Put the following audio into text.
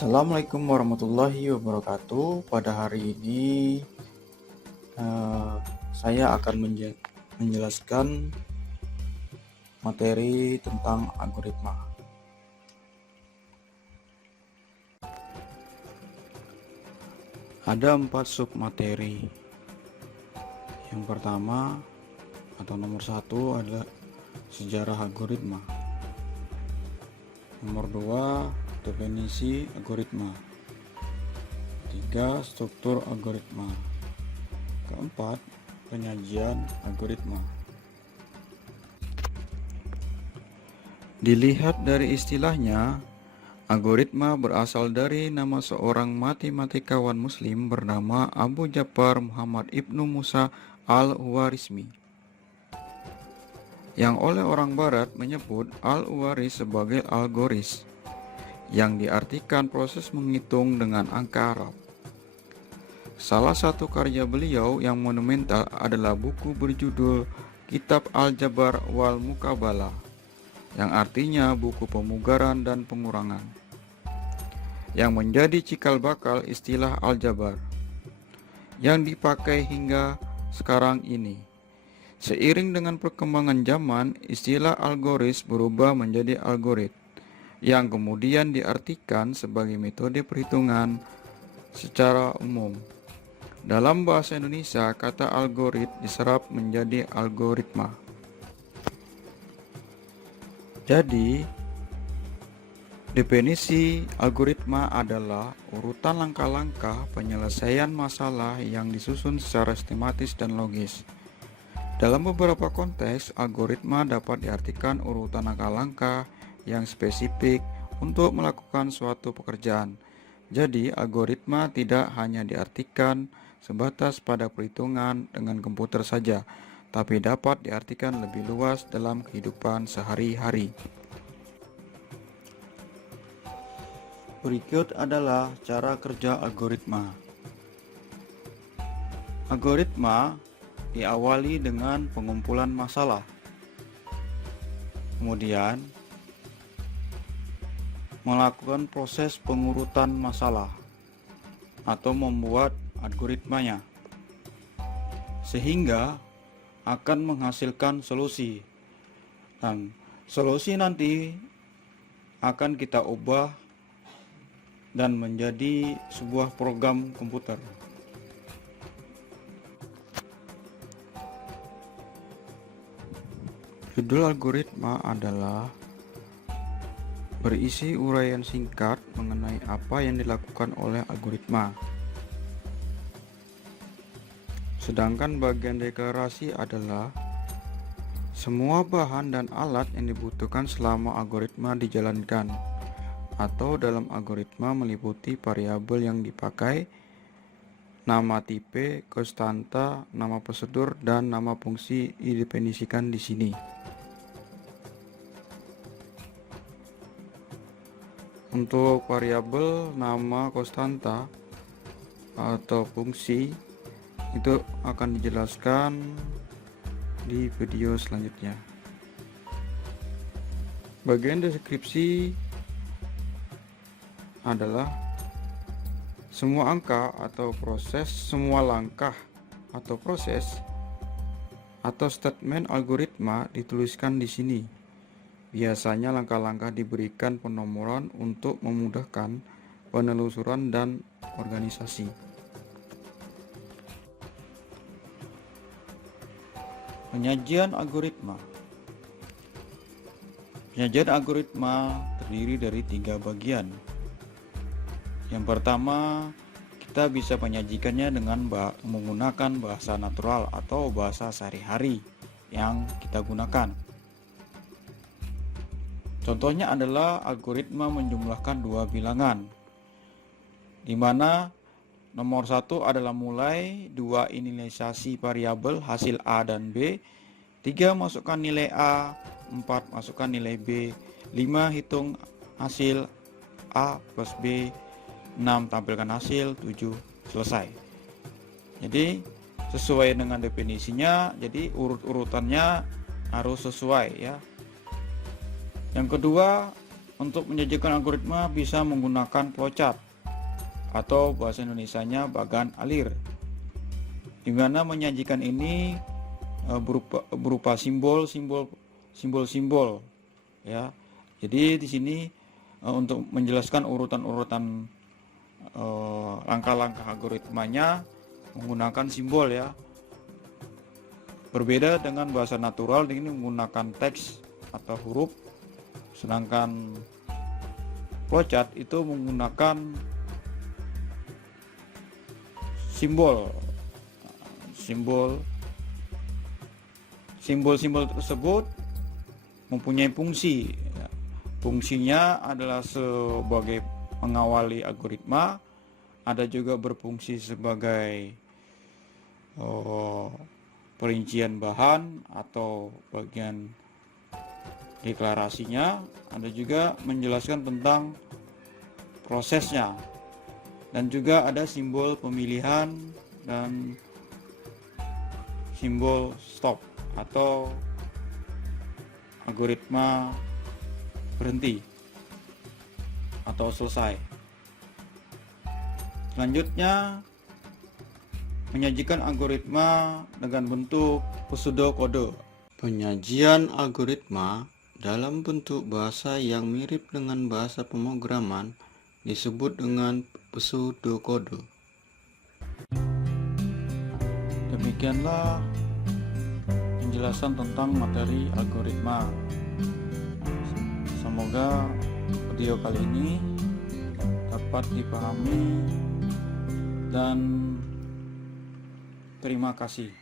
Assalamualaikum warahmatullahi wabarakatuh. Pada hari ini saya akan menjelaskan materi tentang algoritma. Ada 4 submateri. Yang pertama atau nomor 1 adalah sejarah algoritma. Nomor 2, definisi algoritma. 3, struktur algoritma. Keempat, penyajian algoritma. Dilihat dari istilahnya, algoritma berasal dari nama seorang matematikawan muslim bernama Abu Ja'far Muhammad Ibnu Musa al-Khwarizmi, yang oleh orang barat menyebut al-Khwarizm sebagai algoris, yang diartikan proses menghitung dengan angka Arab. Salah satu karya beliau yang monumental adalah buku berjudul Kitab Al-Jabar wal Muqabalah, yang artinya buku pemugaran dan pengurangan, yang menjadi cikal bakal istilah aljabar yang dipakai hingga sekarang ini. Seiring dengan perkembangan zaman, istilah algoris berubah menjadi algorit, yang kemudian diartikan sebagai metode perhitungan secara umum. Dalam bahasa Indonesia, kata algorit diserap menjadi algoritma. Jadi, definisi algoritma adalah urutan langkah-langkah penyelesaian masalah yang disusun secara sistematis dan logis. Dalam beberapa konteks, algoritma dapat diartikan urutan langkah-langkah yang spesifik untuk melakukan suatu pekerjaan. Jadi, algoritma tidak hanya diartikan sebatas pada perhitungan dengan komputer saja, tapi dapat diartikan lebih luas dalam kehidupan sehari-hari. Berikut adalah cara kerja algoritma. Algoritma diawali dengan pengumpulan masalah, kemudian melakukan proses pengurutan masalah atau membuat algoritmanya, sehingga akan menghasilkan solusi, dan solusi nanti akan kita ubah dan menjadi sebuah program komputer. Judul algoritma adalah berisi uraian singkat mengenai apa yang dilakukan oleh algoritma. Sedangkan bagian deklarasi adalah semua bahan dan alat yang dibutuhkan selama algoritma dijalankan, atau dalam algoritma meliputi variabel yang dipakai, nama tipe, konstanta, nama prosedur, dan nama fungsi didefinisikan di sini. Untuk variabel, nama, konstanta, atau fungsi itu akan dijelaskan di video selanjutnya. Bagian deskripsi adalah semua angka atau proses, semua langkah atau proses atau statement algoritma dituliskan di sini. Biasanya langkah-langkah diberikan penomoran untuk memudahkan penelusuran dan organisasi. Penyajian algoritma. Penyajian algoritma terdiri dari 3 bagian. Yang pertama, kita bisa menyajikannya dengan menggunakan bahasa natural atau bahasa sehari-hari yang kita gunakan. Contohnya adalah algoritma menjumlahkan 2 bilangan, di mana nomor 1 adalah mulai, 2 inisialisasi variabel hasil A dan B, 3 masukkan nilai A, 4 masukkan nilai B, 5 hitung hasil A plus B, 6 tampilkan hasil, 7 selesai. Jadi sesuai dengan definisinya, jadi urut-urutannya harus sesuai ya. Yang kedua, untuk menyajikan algoritma bisa menggunakan flowchart atau bahasa Indonesianya bagan alir, di mana menyajikan ini berupa simbol-simbol ya. Jadi di sini untuk menjelaskan urutan-urutan langkah-langkah algoritmanya menggunakan simbol ya. Berbeda dengan bahasa natural, ini menggunakan teks atau huruf, sedangkan flowchart itu menggunakan simbol tersebut mempunyai fungsi. Fungsinya adalah sebagai mengawali algoritma, ada juga berfungsi sebagai perincian bahan atau bagian deklarasinya, ada juga menjelaskan tentang prosesnya, dan juga ada simbol pemilihan dan simbol stop atau algoritma berhenti atau selesai. Selanjutnya, menyajikan algoritma dengan bentuk pseudokode. Penyajian algoritma dalam bentuk bahasa yang mirip dengan bahasa pemrograman disebut dengan pseudokode. Demikianlah penjelasan tentang materi algoritma. Semoga video kali ini dapat dipahami, dan terima kasih.